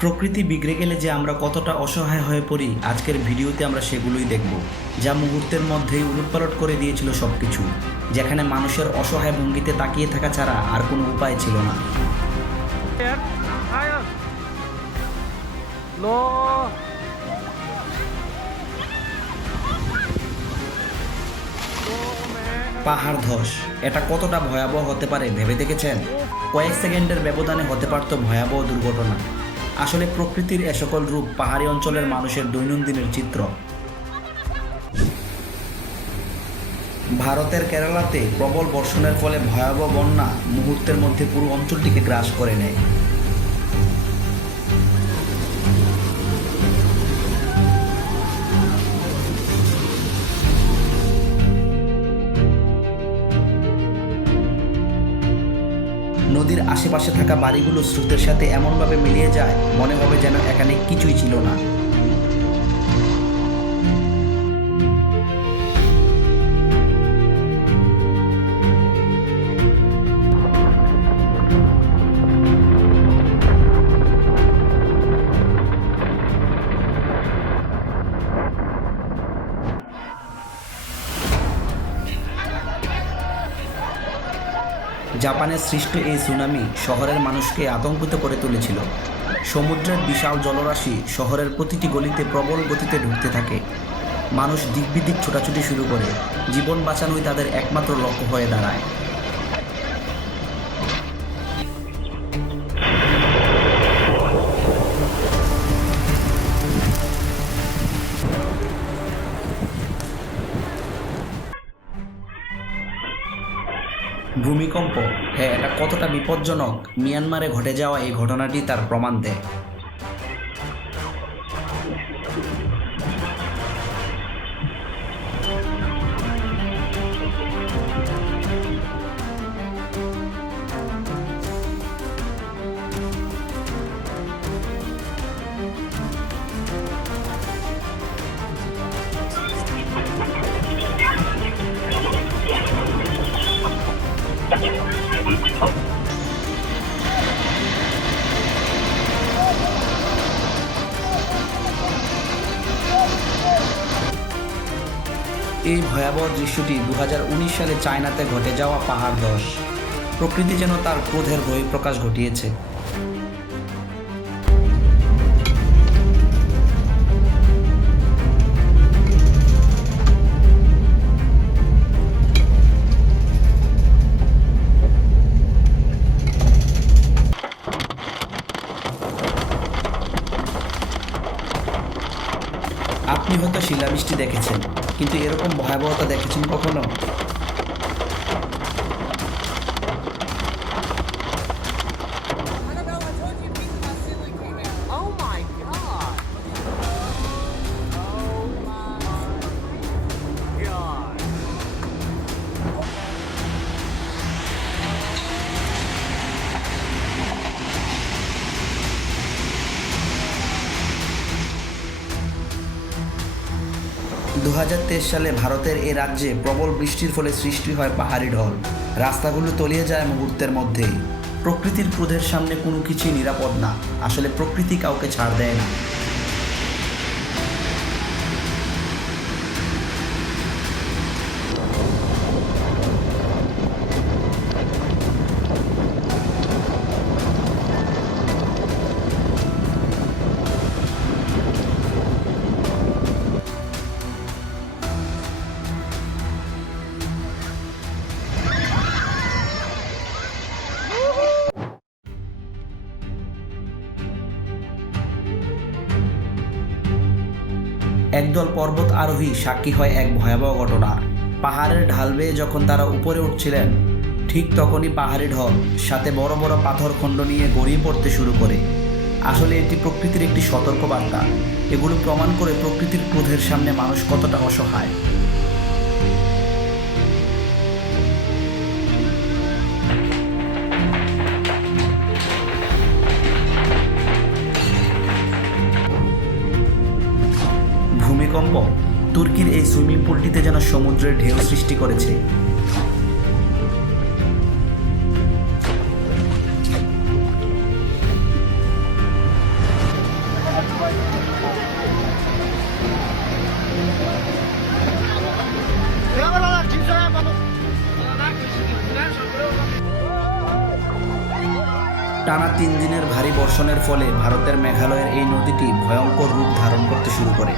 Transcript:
প্রকৃতি বিগড়ে গেলে যে আমরা কতটা অসহায় হয়ে পড়ি, আজকের ভিডিওতে আমরা সেগুলোই দেখব, যা মুহূর্তের মধ্যেই উলটপালট করে দিয়েছিল সব কিছু, যেখানে মানুষের অসহায় ভঙ্গিতে তাকিয়ে থাকা ছাড়া আর কোনো উপায় ছিল না। পাহাড় ধস, এটা কতটা ভয়াবহ হতে পারে ভেবে দেখেছেন? কয়েক সেকেন্ডের ব্যবধানে হতে পারত ভয়াবহ দুর্ঘটনা। আসলে প্রকৃতির এ সকল রূপ পাহাড়ি অঞ্চলের মানুষের দৈনন্দিনের চিত্র। ভারতের কেরালাতে প্রবল বর্ষণের ফলে ভয়াবহ বন্যা মুহূর্তের মধ্যে পুরো অঞ্চলটিকে গ্রাস করে নেয়। নদীর আশেপাশে থাকা বাড়িগুলো স্রোতের সাথে এমনভাবে মিলিয়ে যায়, মনে হবে যেন এখানে কিছুই ছিল না। জাপানের সৃষ্ট এই সুনামি শহরের মানুষকে আতঙ্কিত করে তুলেছিল। সমুদ্রের বিশাল জলরাশি শহরের প্রতিটি গলিতে প্রবল গতিতে ঢুকতে থাকে। মানুষ দিক বিদিক ছোটাছুটি শুরু করে, জীবন বাঁচানোই তাদের একমাত্র লক্ষ্য হয়ে দাঁড়ায়। ভূমিকম্প, হ্যাঁ, এটা কতটা বিপজ্জনক মিয়ানমারে ঘটে যাওয়া এই ঘটনাটি তার প্রমাণ দেয়। এই ভয়াবহ দৃশ্যটি 2019 সালে চায়নাতে ঘটে যাওয়া পাহাড় ধস। প্রকৃতি যেন তার ক্রোধের বহিঃপ্রকাশ ঘটিয়েছে। আপনি হয়তো শিলাবৃষ্টি দেখেছেন, কিন্তু এরকম ভয়াবহতা দেখেছেন কখনো? Annabelle, I told you Pizza Vasily came out. Oh my god. Oh my god. 2023 সালে ভারতের এ রাজ্যে প্রবল বৃষ্টির ফলে সৃষ্টি হয় পাহাড়ি ঢল। রাস্তাগুলো তলিয়ে যায় মুহূর্তের মধ্যেই। প্রকৃতির ক্রোধের সামনে কোনো কিছুই নিরাপদ না। আসলে প্রকৃতি কাউকে ছাড় দেয় না। একদল পর্বত আরোহী সাক্ষী হয় এক ভয়াবহ ঘটনার। পাহাড়ের ঢাল বেয়ে যখন তারা উপরে উঠছিলেন, ঠিক তখনই পাহাড়ি ঢল সাথে বড় বড় পাথর খণ্ড নিয়ে গড়িয়ে পড়তে শুরু করে। আসলে এটি প্রকৃতির একটি সতর্কবার্তা। এগুলো প্রমাণ করে প্রকৃতির ক্রোধের সামনে মানুষ কতটা অসহায়। ভূমিকম্প, তুর্কির এই সুইমিং পুলটিতে যেন সমুদ্রের ঢেউ সৃষ্টি করেছে। টানা 3 দিনের ভারী বর্ষণের ফলে ভারতের মেঘালয়ের এই নদীটি ভয়ঙ্কর রূপ ধারণ করতে শুরু করে।